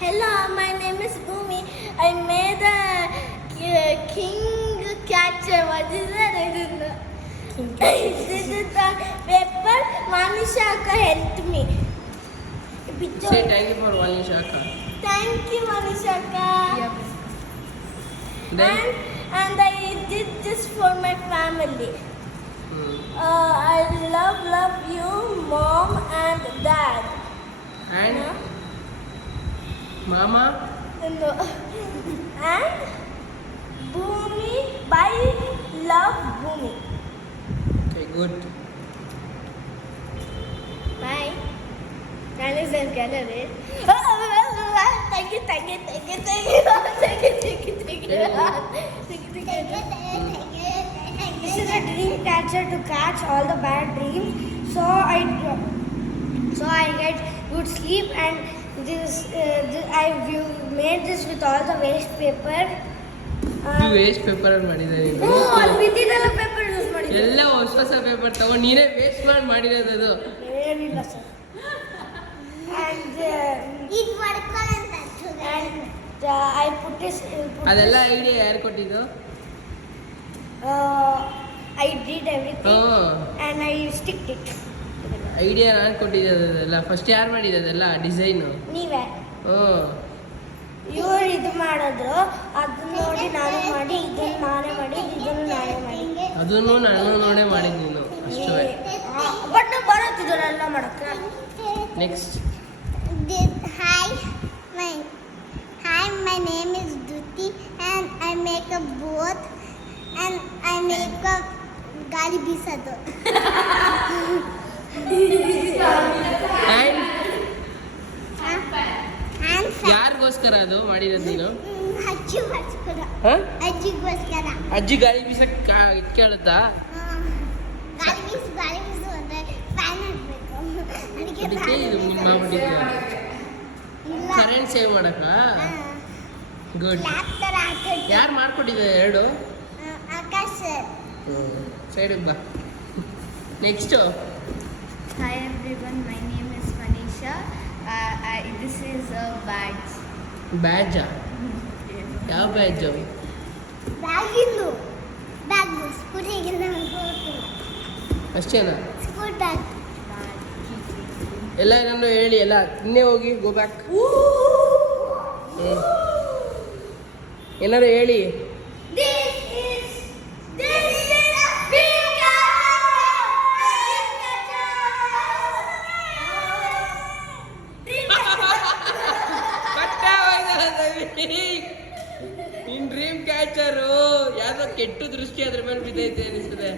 Hello, my name is Bhumi. I made a king catcher. What is that? I don't know. This is the paper. Manishaka helped me. Say thank you for Manishaka. Thank you, Manishaka. Yep. Then And I did this for my family. I love you, mom and dad. and Mama. No. And Bhumi, bye, love Bhumi. Okay, good. Bye. Gallery. Thank you. This is a dream catcher to catch all the bad dreams. So I get good sleep, and I made this with all the waste paper. ಇದು waste paper ಅಲ್ಲಿ ಮಾಡಿದ್ದಾರೆ ಬಿದ್ದಿದ್ದೆಲ್ಲ paper use ಮಾಡಿದ್ದೆ. ಎಲ್ಲ ಹೊಸ ಪೇಪರ್ ತಗೊಂಡು ನೀನೇ ವೇಸ್ಟ್ ಮಾಡಿರೋದು ಅದು. ಏನಿಲ್ಲ sir. And I put this. ಅದೆಲ್ಲ ಐಡಿಯಾ ಯಾರು ಕೊಟ್ಟಿದ್ದು? I did everything and I sticked it. Idea ನಾನು ಕೊಟ್ಟಿದ್ದೆ ಅದೆಲ್ಲ. ಫಸ್ಟ್ ಯಾರು ಮಾಡಿದ್ದು ಅದೆಲ್ಲ ಡಿಸೈನು? ನೀವೇ ಇವ್ರು ಇದು ಮಾಡೋದು, ಅದನ್ನ ನೋಡಿ ನಾನು ಮಾಡಿ, ಇದನ್ನು ನಾನೇ ಮಾಡಿ, ಇದನ್ನು ನಾನೇ ಮಾಡಿ. ಅದನ್ನು ನಾನು ನೋಡೇ ಮಾಡಿದ್ದು ನೀನು ಅಷ್ಟೇ. ಬಟ್ ಬರುತ್ತಿದ್ದಲ್ಲ ಮಾಡೋಕ್ಕೆ. Next. Hi, my name is Duti and I make a boat and I make a gali bisado. And And ಯಾರಿಗೋಸ್ಕರ ಅದು ಮಾಡಿರೋದು ನೀನು? ಅಜ್ಜಿಗೋಸ್ಕರ. ಹಾಂ? ಅಜ್ಜಿಗೋಸ್ಕರ. ಅಜ್ಜಿ ಗಾಳಿ ಬೀಸಕ್ಕೆ ಕೇಳುತ್ತಾ? ಗಾಳಿ ಬೀಸು ಅಂದ್ರೆ ಫ್ಯಾನ್ ಹಾಕ್ಬೇಕು. ಅದಕ್ಕೆ ಅದಕ್ಕೆ ಇದು ಮಾಡ್ಬಿಟ್ಟಿದ್ದೆ. ಕರೆಂಟ್ ಸೇವ್ ಮಾಡಕ್ಕ? ಗುಡ್. ಲ್ಯಾಪ್ ತರ ಹಾಕಿಟ್ಟು. ಯಾರು ಮಾಡ್ಕೊಟ್ಟಿದ್ದೆ ಎರಡು? ಆಕಾಶ್ ಸರ್. ಸೈಡಿಗೆ ಬಾ. Next. Hi everyone, my name is Manisha. This is a badge. ಬ್ಯಾಜಾ? ಯಾವ ಬ್ಯಾಜು? ಬ್ಯಾಗಿಂದು ಬ್ಯಾಗ್ ಸ್ಕೂಟಿಗೆಲ್ಲ ಅಷ್ಟೇನಾ? ಸ್ಕೂಟ್ ಬ್ಯಾಗ್. ಎಲ್ಲ ಏನಾದ್ರು ಹೇಳಿ, ಎಲ್ಲ ಇನ್ನೇ ಹೋಗಿ ಗೋ ಬ್ಯಾಕ್. ಏನಾದ್ರು ಹೇಳಿ. ನಿನ್ ಡ್ರೀಮ್ ಕ್ಯಾಚರು ಯಾವ್ದೋ ಕೆಟ್ಟ ದೃಷ್ಟಿ ಅದ್ರ ಮೇಲೆ ಬಿದ್ದೈತೆ ಅನಿಸ್ತದೆ.